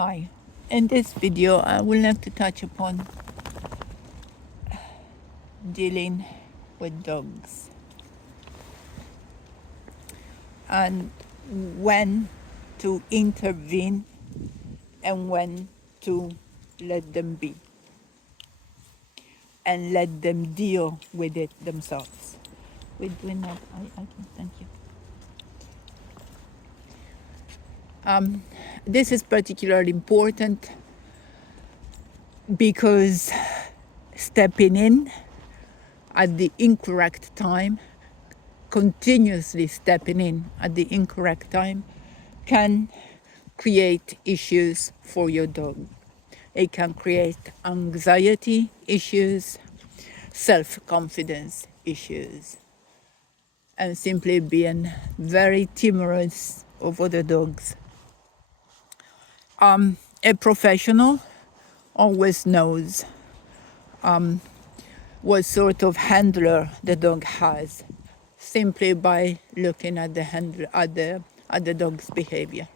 Hi, in this video I would like to touch upon dealing with dogs and when to intervene and when to let them be and let them deal with it themselves. We're doing that. I can thank you. This is particularly important because stepping in at the incorrect time, continuously stepping in at the incorrect time, can create issues for your dog. It can create anxiety issues, self-confidence issues, and simply being very timorous over the dogs. A professional always knows what sort of handler the dog has simply by looking at the handler, at the dog's behavior.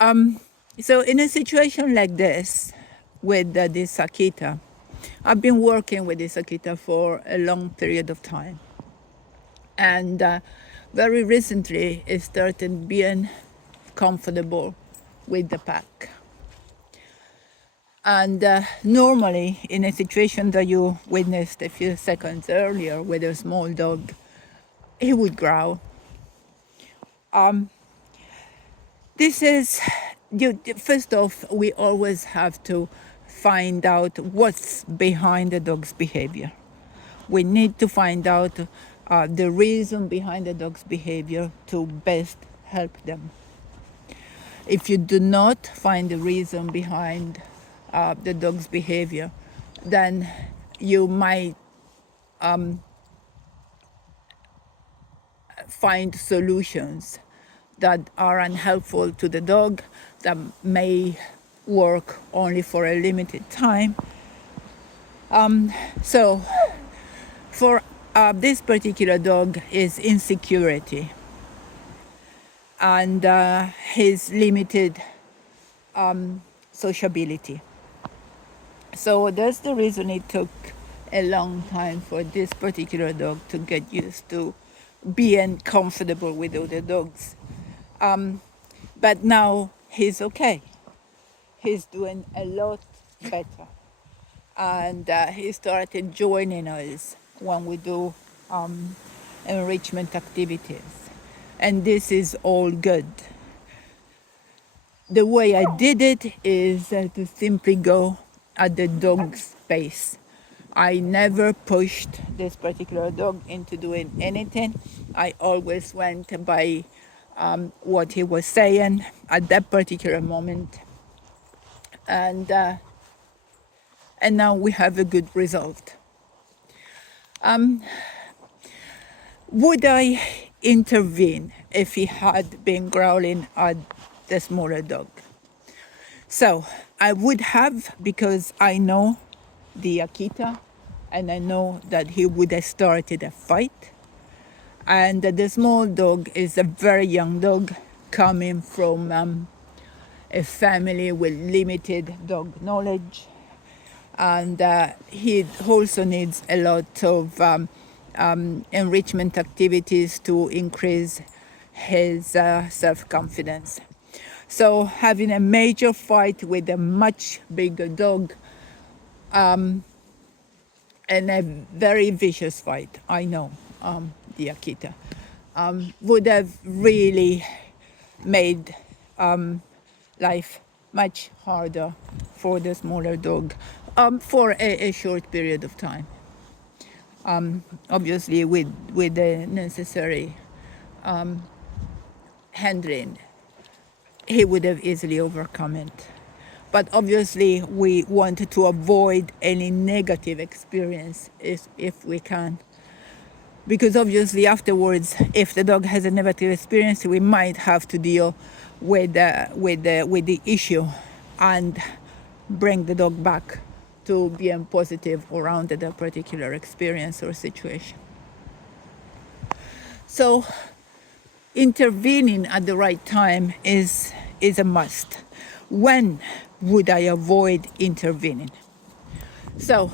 So in a situation like this with this Akita, I've been working with this Akita for a long period of time, and very recently it started being comfortable with the pack. And normally, in a situation that you witnessed a few seconds earlier with a small dog, he would growl. This is, first off, we always have to find out what's behind the dog's behavior. We need to find out the reason behind the dog's behavior to best help them. If you do not find the reason behind the dog's behavior, then you might find solutions that are unhelpful to the dog, that may work only for a limited time. So for this particular dog is insecurity and his limited sociability. So that's the reason it took a long time for this particular dog to get used to being comfortable with other dogs. But now he's okay. He's doing a lot better. And he started joining us when we do enrichment activities. And this is all good. The way I did it is to simply go at the dog's pace. I never pushed this particular dog into doing anything. I always went by what he was saying at that particular moment. And now we have a good result. Would I intervene if he had been growling at the smaller dog? So I would have, because I know the Akita and I know that he would have started a fight. And the small dog is a very young dog coming from a family with limited dog knowledge. And he also needs a lot of enrichment activities to increase his self-confidence. So having a major fight with a much bigger dog, and a very vicious fight, I know, the Akita, would have really made life much harder for the smaller dog for a short period of time. Obviously with the necessary handling, he would have easily overcome it. But obviously we want to avoid any negative experience if we can. Because obviously afterwards, if the dog has a negative experience, we might have to deal with the issue and bring the dog back to being positive around the particular experience or situation. So intervening at the right time is is a must. When would I avoid intervening? So,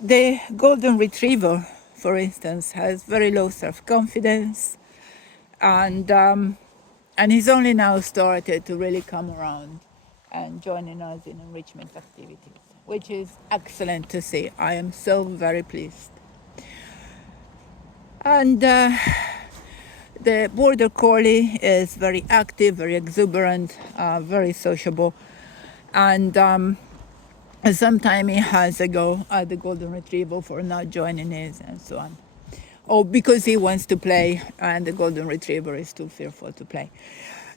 the golden retriever, for instance, has very low self-confidence, and he's only now started to really come around and joining us in enrichment activities, which is excellent to see. I am so very pleased. And the border collie is very active, very exuberant, very sociable, and some time he has a go at the golden retriever for not joining his and so on. Or because he wants to play and the golden retriever is too fearful to play.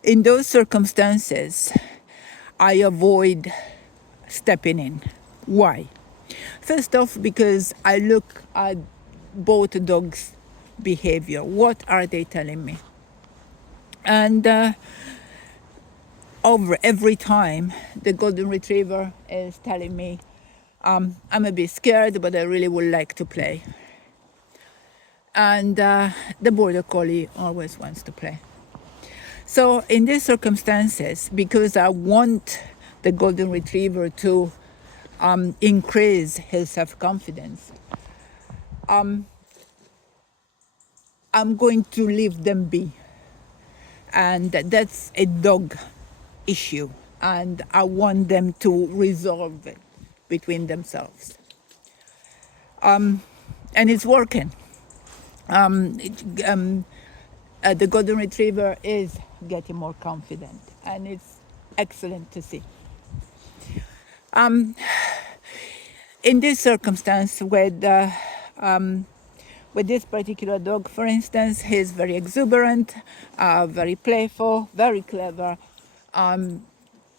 In those circumstances, I avoid stepping in. Why? First off, because I look at both dogs' behavior. What are they telling me? And over every time, the golden retriever is telling me, I'm a bit scared, but I really would like to play. And the border collie always wants to play. So in these circumstances, because I want the golden retriever to increase his self-confidence, I'm going to leave them be. And that's a dog issue, and I want them to resolve it between themselves. And it's working. The golden retriever is getting more confident, and it's excellent to see. In this circumstance, with this particular dog, for instance, he's very exuberant, very playful, very clever,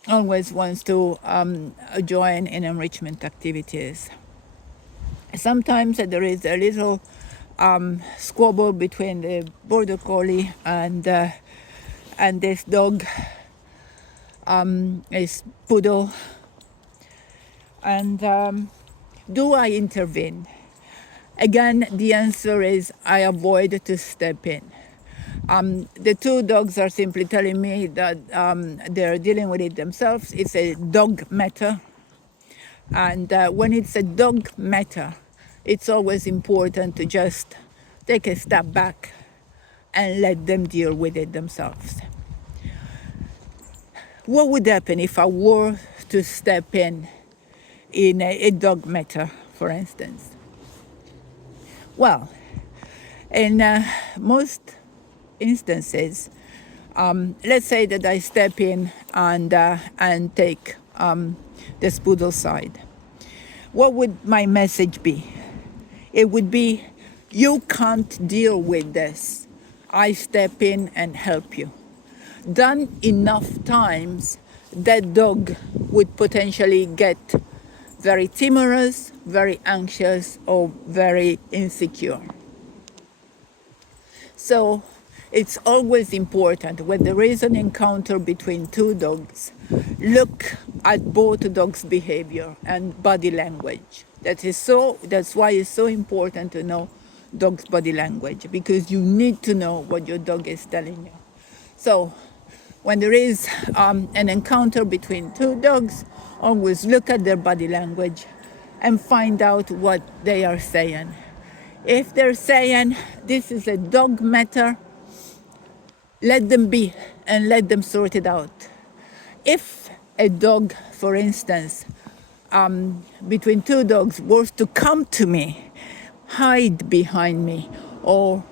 always wants to join in enrichment activities. Sometimes there is a little squabble between the border collie and this dog, is poodle. And do I intervene? Again, the answer is I avoid to step in. The two dogs are simply telling me that they're dealing with it themselves. It's a dog matter. And when it's a dog matter, it's always important to just take a step back and let them deal with it themselves. What would happen if I were to step in a dog matter, for instance? Well, in most instances, let's say that I step in and take the poodle side. What would my message be? It would be, you can't deal with this. I step in and help you. Done enough times, that dog would potentially get very timorous, very anxious, or very insecure. So it's always important when there is an encounter between two dogs, look at both dogs' behavior and body language. That's why it's so important to know dog's body language, because you need to know what your dog is telling you. So when there is an encounter between two dogs, always look at their body language and find out what they are saying. If they're saying this is a dog matter, let them be and let them sort it out. If a dog, for instance, between two dogs was to come to me, hide behind me, or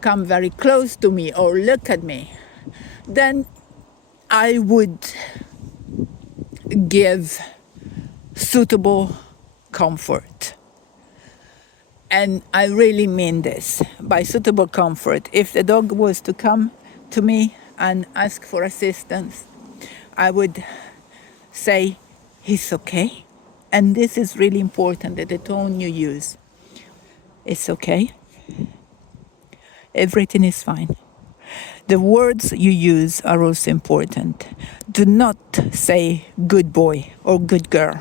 come very close to me, or look at me, then I would give suitable comfort. And I really mean this. By suitable comfort, if the dog was to come to me and ask for assistance, I would say, he's okay. And this is really important, that the tone you use. It's okay. Everything is fine. The words you use are also important. Do not say good boy or good girl.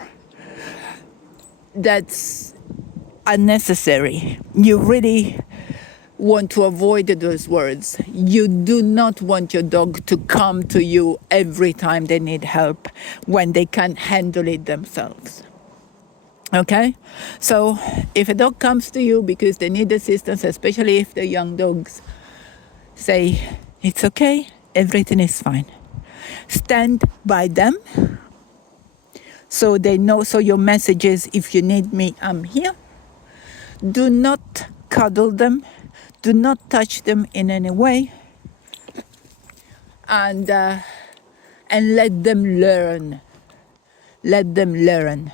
That's unnecessary. You really want to avoid those words. You do not want your dog to come to you every time they need help when they can't handle it themselves. Okay? So if a dog comes to you because they need assistance, especially if they're young dogs, say, it's okay, everything is fine. Stand by them so they know, so your message is, if you need me, I'm here. Do not cuddle them. Do not touch them in any way. And let them learn. Let them learn.